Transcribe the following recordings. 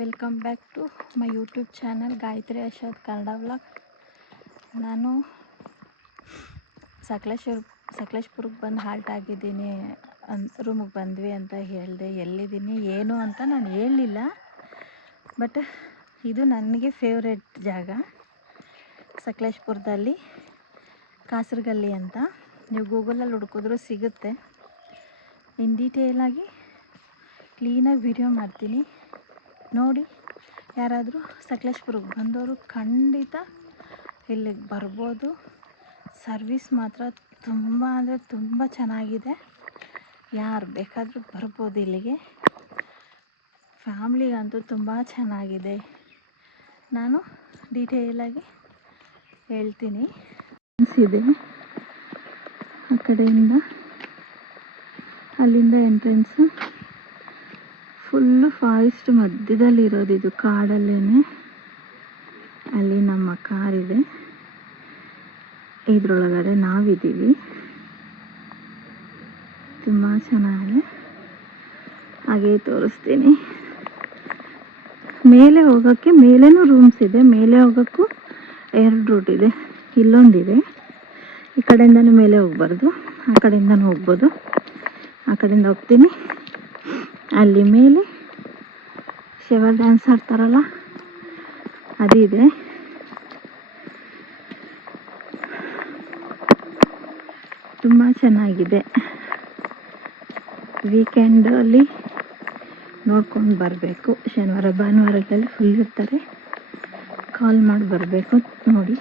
Welcome back to my YouTube channel Gayatri Ashok Kannada vlog. ನಾನು ಸಕಲೇಶ್ಪುರಕ್ಕೆ ಬಂದು ಹಾಲ್ಟ್ ಆಗಿದ್ದೀನಿ, ರೂಮಿಗೆ ಬಂದ್ವಿ ಅಂತ ಹೇಳಿದೆ. ಎಲ್ಲಿದ್ದೀನಿ ಏನು ಅಂತ ನಾನು ಹೇಳಲಿಲ್ಲ, ಬಟ್ ಇದು ನನಗೆ ಫೇವ್ರೆಟ್ ಜಾಗ. ಸಕಲೇಶ್ಪುರದಲ್ಲಿ ಕಾಸರಗಲ್ಲಿ ಅಂತ ನೀವು ಗೂಗಲಲ್ಲಿ ಹುಡುಕಿದ್ರೂ ಸಿಗುತ್ತೆ. ಇನ್ ಡೀಟೇಲಾಗಿ ಕ್ಲೀನಾಗಿ ವಿಡಿಯೋ ಮಾಡ್ತೀನಿ ನೋಡಿ. ಯಾರಾದರೂ ಸಕಲೇಶ್ಪುರಕ್ಕೆ ಬಂದವರು ಖಂಡಿತ ಇಲ್ಲಿಗೆ ಬರ್ಬೋದು. ಸರ್ವಿಸ್ ಮಾತ್ರ ತುಂಬ ಅಂದರೆ ತುಂಬ ಚೆನ್ನಾಗಿದೆ. ಯಾರು ಬೇಕಾದರೂ ಬರ್ಬೋದು ಇಲ್ಲಿಗೆ. ಫ್ಯಾಮ್ಲಿಗಂತೂ ತುಂಬ ಚೆನ್ನಾಗಿದೆ. ನಾನು ಡೀಟೇಲಾಗಿ ಹೇಳ್ತೀನಿ. ಇದೆ ಆ ಕಡೆಯಿಂದ, ಅಲ್ಲಿಂದ ಎಂಟ್ರೆನ್ಸು. ಫುಲ್ಲು ಫಾರೆಸ್ಟ್ ಮಧ್ಯದಲ್ಲಿರೋದು, ಇದು ಕಾಡಲ್ಲೇ. ಅಲ್ಲಿ ನಮ್ಮ ಕಾರಿದೆ, ಇದ್ರೊಳಗಡೆ ನಾವಿದ್ದೀವಿ. ತುಂಬ ಚೆನ್ನಾಗಿದೆ, ಹಾಗೆ ತೋರಿಸ್ತೀನಿ. ಮೇಲೆ ಹೋಗೋಕ್ಕೆ ಮೇಲೇನೂ ರೂಮ್ಸ್ ಇದೆ. ಮೇಲೆ ಹೋಗೋಕ್ಕೂ 2 ರೂಟ್ ಇದೆ. ಇಲ್ಲೊಂದಿದೆ, ಈ ಕಡೆಯಿಂದನೂ ಮೇಲೆ ಹೋಗ್ಬಾರ್ದು, ಆ ಕಡೆಯಿಂದನೂ ಹೋಗ್ಬೋದು. ಆ ಕಡೆಯಿಂದ ಹೋಗ್ತೀನಿ. ಅಲ್ಲಿ ಮೇಲೆ ಶವರ್ ಡ್ಯಾನ್ಸ್ ಆಡ್ತಾರಲ್ಲ ಅದಿದೆ. ತುಂಬ ಚೆನ್ನಾಗಿದೆ. ವೀಕೆಂಡಲ್ಲಿ ನೋಡ್ಕೊಂಡು ಬರಬೇಕು. ಶನಿವಾರ ಭಾನುವಾರದಲ್ಲಿ ಫುಲ್ ಇರ್ತಾರೆ. ಕಾಲ್ ಮಾಡಿ ಬರಬೇಕು. ನೋಡಿ,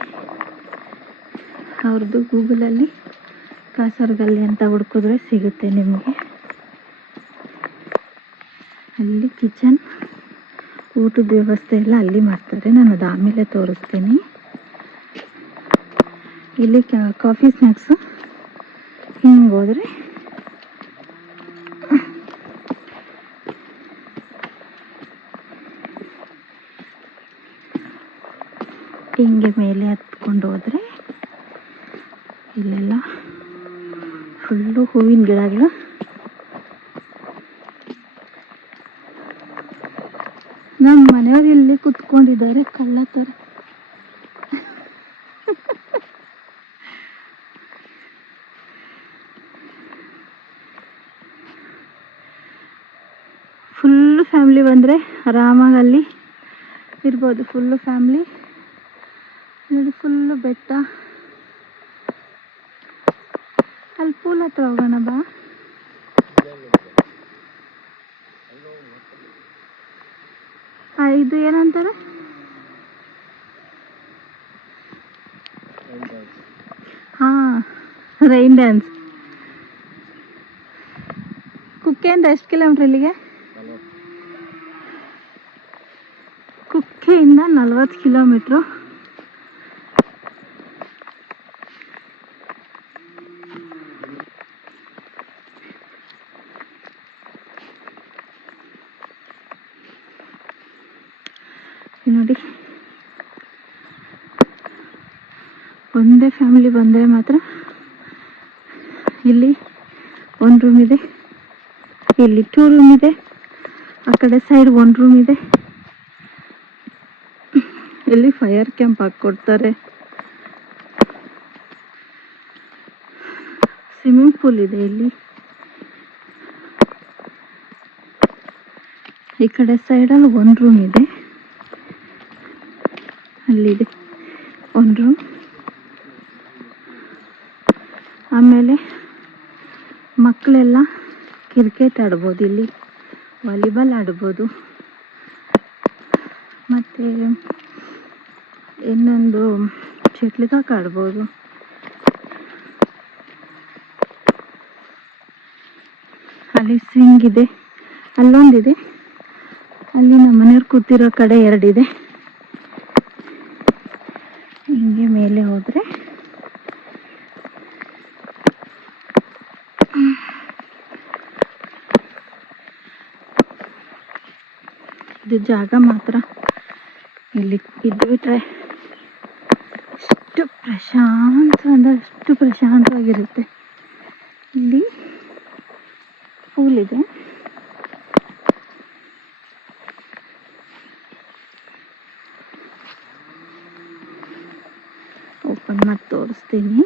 ಅವ್ರದ್ದು ಗೂಗಲಲ್ಲಿ ಕಾಸರಗಲ್ಲಿ ಅಂತ ಹುಡುಕಿದ್ರೆ ಸಿಗುತ್ತೆ ನಿಮಗೆ. ಅಲ್ಲಿ ಕಿಚನ್, ಊಟದ ವ್ಯವಸ್ಥೆ ಎಲ್ಲ ಅಲ್ಲಿ ಮಾಡ್ತಾರೆ. ನಾನು ಅದು ಆಮೇಲೆ ತೋರಿಸ್ತೀನಿ. ಇಲ್ಲಿ ಕಾಫಿ ಸ್ನ್ಯಾಕ್ಸು. ಹಿಂಗೆ ಹೋದರೆ ಹಿಂಗೆ ಮೇಲೆ ಹತ್ಕೊಂಡು ಹೋದರೆ ಇಲ್ಲೆಲ್ಲ ಫುಲ್ಲು ಹೂವಿನ ಗಿಡಗಳು. ನಮ್ಮ ಮನೆಯವರು ಇಲ್ಲಿ ಕುತ್ಕೊಂಡಿದ್ದಾರೆ ಕಳ್ಳ ಥರ. ಫುಲ್ಲು ಫ್ಯಾಮ್ಲಿ ಬಂದರೆ ಆರಾಮಾಗಿ ಅಲ್ಲಿ ಇರ್ಬೋದು. ಫುಲ್ಲು ಫ್ಯಾಮ್ಲಿ ನೋಡಿ. ಫುಲ್ಲು ಬೆಟ್ಟ. ಅಲ್ಲಿ ಪೂಲ್ ಹತ್ರ ಹೋಗೋಣ ಬಾ. ಇದು ಏನಂತಾರೆ? ಹಾಂ, ರೈನ್ ಡ್ಯಾನ್ಸ್. ಕುಕ್ಕೆಯಿಂದ ಎಷ್ಟು ಕಿಲೋಮೀಟ್ರ್ ಇಲ್ಲಿಗೆ? ಕುಕ್ಕೆಯಿಂದ 40 ಕಿಲೋಮೀಟ್ರು. ನೋಡಿ, ಒಂದೇ ಫ್ಯಾಮಿಲಿ ಬಂದರೆ ಮಾತ್ರ ಇಲ್ಲಿ 1 ರೂಮ್ ಇದೆ, ಇಲ್ಲಿ 2 ರೂಮ್ ಇದೆ, ಆ ಕಡೆ ಸೈಡ್ 1 ರೂಮ್ ಇದೆ. ಇಲ್ಲಿ ಫೈರ್ ಕ್ಯಾಂಪ್ ಹಾಕ್ಕೊಡ್ತಾರೆ. ಸ್ವಿಮ್ಮಿಂಗ್ ಪೂಲ್ ಇದೆ ಇಲ್ಲಿ. ಈ ಕಡೆ ಸೈಡಲ್ಲಿ 1 ರೂಮ್ ಇದೆ, ಅಲ್ಲಿದೆ 1 ರೂಮ್. ಆಮೇಲೆ ಮಕ್ಕಳೆಲ್ಲ ಕ್ರಿಕೆಟ್ ಆಡ್ಬೋದು, ಇಲ್ಲಿ ವಾಲಿಬಾಲ್ ಆಡ್ಬೋದು. ಮತ್ತು ಇನ್ನೊಂದು ಶಟ್ಲ್ಕಾಕ್ ಆಡ್ಬೋದು. ಅಲ್ಲಿ ಸ್ವಿಂಗ್ ಇದೆ, ಅಲ್ಲೊಂದಿದೆ. ಅಲ್ಲಿ ನಮ್ಮ ಮನೆಯವ್ರು ಕೂತಿರೋ ಕಡೆ 2 ಇದೆ. ಹಿಂಗೆ ಮೇಲೆ ಹೋದರೆ ಇದು ಜಾಗ ಮಾತ್ರ ಇಲ್ಲಿ ಇದ್ಬಿಟ್ರೆ ಅಷ್ಟು ಪ್ರಶಾಂತ ಅಂದರೆ ಅಷ್ಟು ಪ್ರಶಾಂತವಾಗಿರುತ್ತೆ. ಇಲ್ಲಿ ಪೂಲ್ ಇದೆ, ಓಪನ್ ಮಾಡಿ ತೋರಿಸ್ತೀನಿ.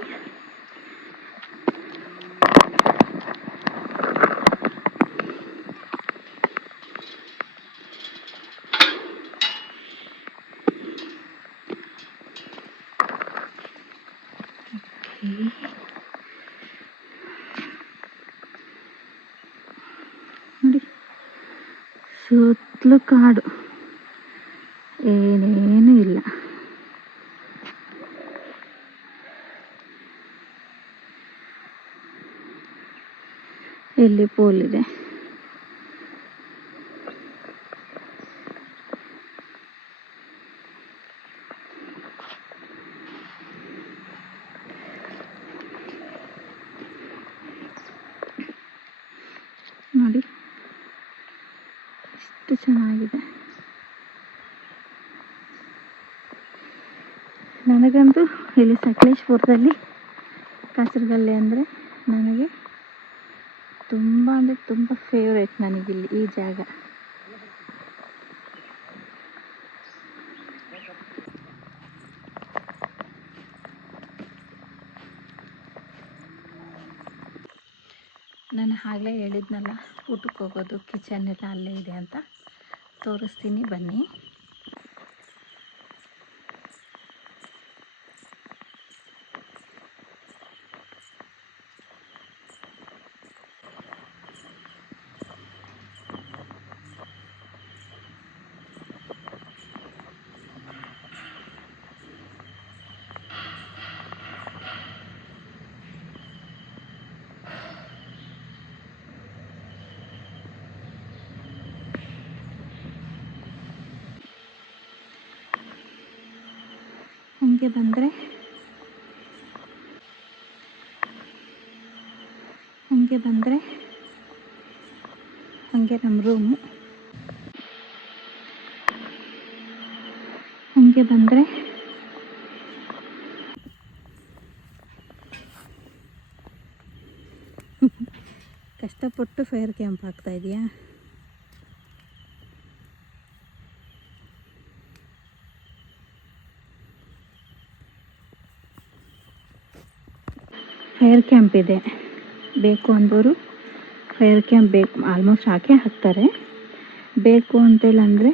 ನೋಡಿ, ಸುತ್ತಲೂ ಕಾಡು, ಏನೇನು ಇಲ್ಲ. ಇಲ್ಲಿ ಪೋಲ್ ಇದೆ. ನೋಡಿ ಎಷ್ಟು ಚೆನ್ನಾಗಿದೆ. ನನಗಂತೂ ಇಲ್ಲಿ ಸಕಲೇಶ್ಪುರದಲ್ಲಿ ಕಾಸರಗಲ್ಲೆ ಅಂದರೆ ನನಗೆ ತುಂಬ ಅಂದರೆ ತುಂಬ ಫೇವ್ರೇಟ್. ನನಗಿಲ್ಲಿ ಈ ಜಾಗ. ನಾನು ಆಗಲೇ ಹೇಳಿದ್ನಲ್ಲ, ಊಟಕ್ಕೆ ಹೋಗೋದು ಕಿಚನ್ ಎಲ್ಲ ಅಲ್ಲೇ ಇದೆ ಅಂತ. ತೋರಿಸ್ತೀನಿ ಬನ್ನಿ. ಹಂಗೆ ಬಂದರೆ ಹಂಗೆ ನಮ್ಮ ರೂಮು. ಹಂಗೆ ಬಂದರೆ ಕಷ್ಟಪಟ್ಟು ಫೈರ್ ಕ್ಯಾಂಪ್ ಆಗ್ತಾ ಇದೆಯಾ? ಫೈರ್ ಕ್ಯಾಂಪ್ ಇದೆ, ಬೇಕು ಅಂದವರು ಫೈರ್ ಕ್ಯಾಂಪ್ ಬೇಕು ಆಲ್ಮೋಸ್ಟ್ ಹಾಕೇ ಹಾಕ್ತಾರೆ. ಬೇಕು ಅಂತಿಲ್ಲ ಅಂದರೆ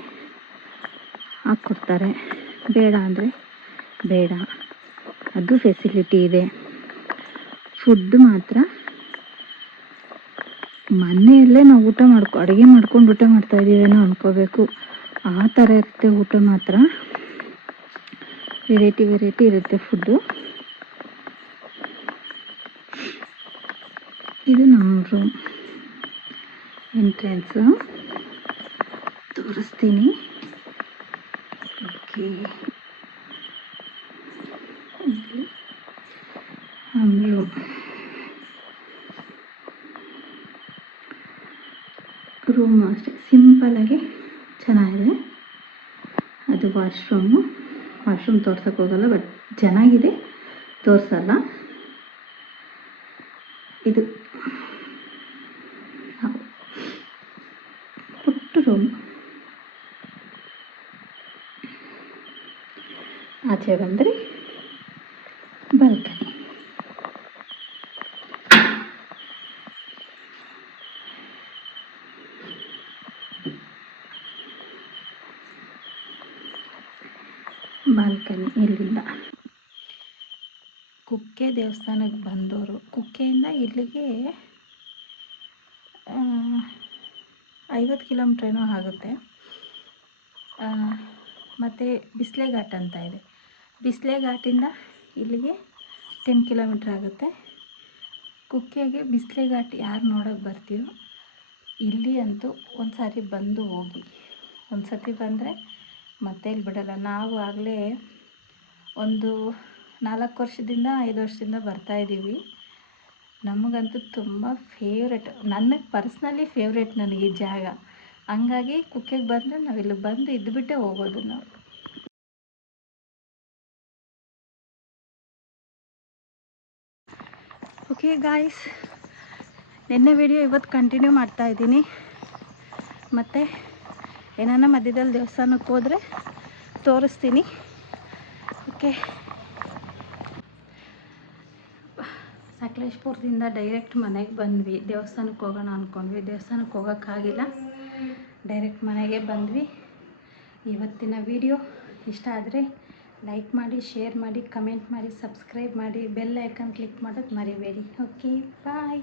ಹಾಕ್ಕೊಡ್ತಾರೆ, ಬೇಡ ಅಂದರೆ ಬೇಡ. ಅದು ಫೆಸಿಲಿಟಿ ಇದೆ. ಫುಡ್ ಮಾತ್ರ ಮನೆಯಲ್ಲೇ ನಾವು ಅಡುಗೆ ಮಾಡ್ಕೊಂಡು ಊಟ ಮಾಡ್ತಾಯಿದ್ದೀವೇನೋ ಅಂದ್ಕೋಬೇಕು. ಆ ಥರ ಇರುತ್ತೆ ಊಟ ಮಾತ್ರ. ವೆರೈಟಿ ಇರುತ್ತೆ ಫುಡ್ಡು. ಇದು ನಮ್ಮ ರೂಮ್ ಎಂಟ್ರೆನ್ಸು. ತೋರಿಸ್ತೀನಿ. ಓಕೆ, ನಮ್ಮ ರೂಮ್ ಅಷ್ಟೇ ಸಿಂಪಲಾಗಿ ಚೆನ್ನಾಗಿದೆ. ಅದು ವಾಶ್ರೂಮ್ ತೋರ್ಸೋಕ್ಕೆ ಹೋಗಲ್ಲ, ಬಟ್ ಚೆನ್ನಾಗಿದೆ, ತೋರಿಸಲ್ಲ. ಇದು ಪುಟ್ಟ ರೂಮ್. ಆಚೆ ಬಂದರೆ ಬಾಲ್ಕನಿ. ಇಲ್ಲಿಂದ ಕುಕ್ಕೆ ದೇವಸ್ಥಾನಕ್ಕೆ ಬಂದವರು ಕುಕ್ಕೆಯಿಂದ ಇಲ್ಲಿಗೆ 50 ಕಿಲೋಮೀಟ್ರ್ ಏನೋ ಆಗುತ್ತೆ. ಮತ್ತು ಬಿಸ್ಲೆ ಘಾಟ್ ಅಂತ ಇದೆ. ಬಿಸ್ಲೆ ಘಾಟಿಂದ ಇಲ್ಲಿಗೆ 10 ಕಿಲೋಮೀಟ್ರ್ ಆಗುತ್ತೆ. ಕುಕ್ಕೆಗೆ ಬಿಸ್ಲೆ ಘಾಟ್ ಯಾರು ನೋಡೋಕ್ಕೆ ಬರ್ತೀರೋ ಇಲ್ಲಿ ಅಂತೂ ಒಂದು ಸಾರಿ ಬಂದು ಹೋಗಿ. ಒಂದು ಸತಿ ಬಂದರೆ ಮತ್ತೆ ಇಲ್ಲಿ ಬಿಡಲ್ಲ. ನಾವು ಆಗಲೇ ಒಂದು 4 ವರ್ಷದಿಂದ 5 ವರ್ಷದಿಂದ ಬರ್ತಾಯಿದ್ದೀವಿ. ನಮಗಂತೂ ತುಂಬ ಫೇವ್ರೆಟ್, ನನಗೆ ಪರ್ಸ್ನಲಿ ಫೇವ್ರೆಟ್ ನನಗೆ ಈ ಜಾಗ. ಹಂಗಾಗಿ ಕುಕ್ಕೆಗೆ ಬಂದರೆ ನಾವಿಲ್ಲಿ ಬಂದು ಇದ್ದುಬಿಟ್ಟೆ ಹೋಗೋದು ನಾವು. ಓಕೆ ಗಾಯ್ಸ್, ನಿನ್ನೆ ವಿಡಿಯೋ ಇವತ್ತು ಕಂಟಿನ್ಯೂ ಮಾಡ್ತಾಯಿದ್ದೀನಿ. ಮತ್ತು ಏನಾನ ಮಧ್ಯದಲ್ಲಿ ದೇವಸ್ಥಾನಕ್ಕೆ ಹೋದರೆ ತೋರಿಸ್ತೀನಿ. ಓಕೆ. ಸಕಲೇಶ್ಪುರದಿಂದ ಡೈರೆಕ್ಟ್ ಮನೆಗೆ ಬಂದ್ವಿ. ದೇವಸ್ಥಾನಕ್ಕೆ ಹೋಗೋಣ ಅಂದ್ಕೊಂಡ್ವಿ, ದೇವಸ್ಥಾನಕ್ಕೆ ಹೋಗೋಕ್ಕಾಗಿಲ್ಲ, ಡೈರೆಕ್ಟ್ ಮನೆಗೆ ಬಂದ್ವಿ. ಇವತ್ತಿನ ವಿಡಿಯೋ ಇಷ್ಟ ಆದರೆ ಲೈಕ್ ಮಾಡಿ, ಶೇರ್ ಮಾಡಿ, ಕಮೆಂಟ್ ಮಾಡಿ, ಸಬ್ಸ್ಕ್ರೈಬ್ ಮಾಡಿ, ಬೆಲ್ ಐಕನ್ ಕ್ಲಿಕ್ ಮಾಡೋದು ಮರಿಬೇಡಿ. ಓಕೆ, ಬಾಯ್.